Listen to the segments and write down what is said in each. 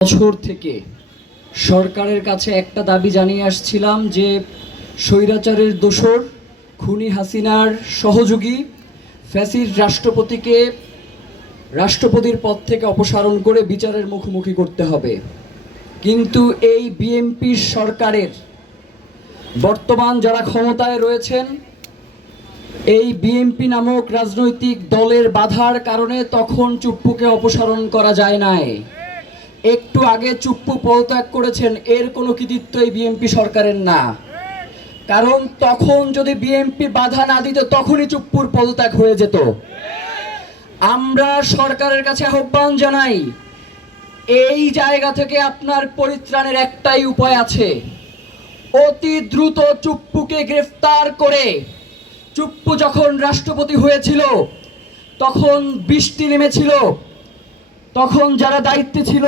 বছর থেকে সরকারের কাছে একটা দাবি জানিয়ে আসছিলাম যে স্বৈরাচারের দোসর খুনি হাসিনার সহযোগী ফ্যাসির রাষ্ট্রপতিকে রাষ্ট্রপতির পদ থেকে অপসারণ করে বিচারের মুখোমুখি করতে হবে। কিন্তু এই বিএনপি সরকারের বর্তমান যারা ক্ষমতায় রয়েছেন, এই বিএনপি নামক রাজনৈতিক দলের বাধার কারণে তখন চুপ্পুকে অপসারণ করা যায় নাই। একটু আগে চুপ্পু পদত্যাগ করেছেন, এর কোনো কৃতিত্ব এই বিএনপি সরকারের না। কারণ তখন যদি বিএনপি বাধা না দিত তখনই চুপ্পুর পদত্যাগ হয়ে যেত। আমরা সরকারের কাছে আহ্বান জানাই, এই জায়গা থেকে আপনার পরিত্রাণের একটাই উপায় আছে, অতি দ্রুত চুপ্পুকে গ্রেফতার করে। চুপ্পু যখন রাষ্ট্রপতি হয়েছিল তখন বৃষ্টি নেমেছিল, তখন যারা দায়িত্বে ছিল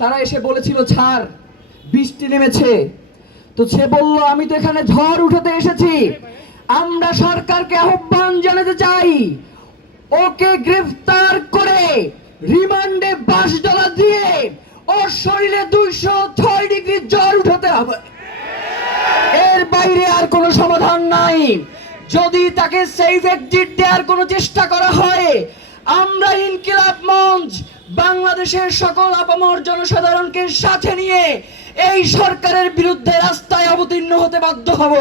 তারা এসে বলেছিল ছাড়, বৃষ্টি নেমেছে। তো সে বলল আমি তো এখানে ঝড় উঠাতে এসেছি। আমরা সরকারকে আহ্বান জানাতে চাই, ওকে গ্রেফতার করে রিমান্ডে 22 ডলার দিয়ে ওর শরীরে 206 ডিগ্রি জ্বর উঠাতে হবে। এর বাইরে আর কোনো সমাধান নাই। যদি তাকে সেফ এক্সিট দেওয়ার কোনো চেষ্টা করা হয়, আমরা ইনকিলাব মঞ্চ বাংলাদেশের সকল আপামর জনসাধারণকে সাথে নিয়ে এই সরকারের বিরুদ্ধে রাস্তায় অবতীর্ণ হতে বাধ্য হব।